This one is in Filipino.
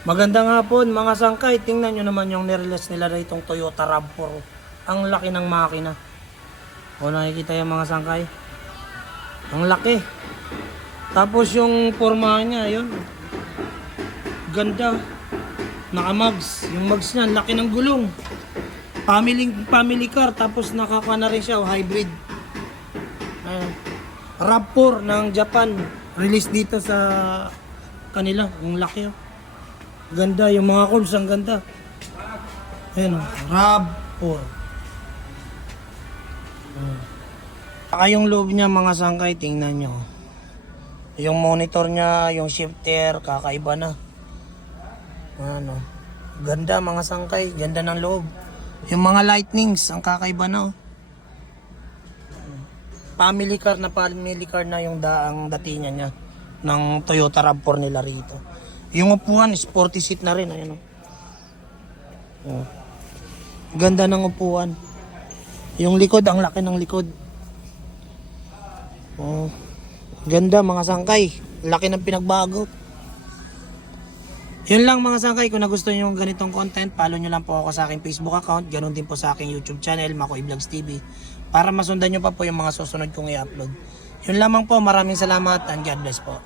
Magandang hapon mga sangkay, tingnan nyo naman yung nirelease nila na itong Toyota RAV4. Ang laki ng makina. O nakikita yung mga sangkay. Ang laki. Tapos yung forma niya, yun. Ganda. Naka-mags. Yung mags niya, ang laki ng gulong. Family car, tapos nakaka na rin siya, hybrid. Ayan. RAV4 ng Japan. Release dito sa kanila. Ang laki oh. Ganda, yung mga curves ang ganda. Ayan o, RAV4. Saka yung loob niya mga sangkay, tingnan nyo. Yung monitor niya, yung shifter, kakaiba na. Ano, ganda mga sangkay, ganda ng loob. Yung mga lightnings, ang kakaiba na. Family car na yung daang datingan niya ng Toyota RAV4 nila rito. Yung upuan, sporty seat na rin. Ayan, oh. Ganda ng upuan. Yung likod, ang laki ng likod. Oh. Ganda mga sangkay. Laki ng pinagbago. Yun lang mga sangkay. Kung nagustuhan nyo yung ganitong content, follow nyo lang po ako sa aking Facebook account. Ganon din po sa aking YouTube channel, Makoy Vlogs TV. Para masundan nyo pa po yung mga susunod kong i-upload. Yun lamang po. Maraming salamat and God bless po.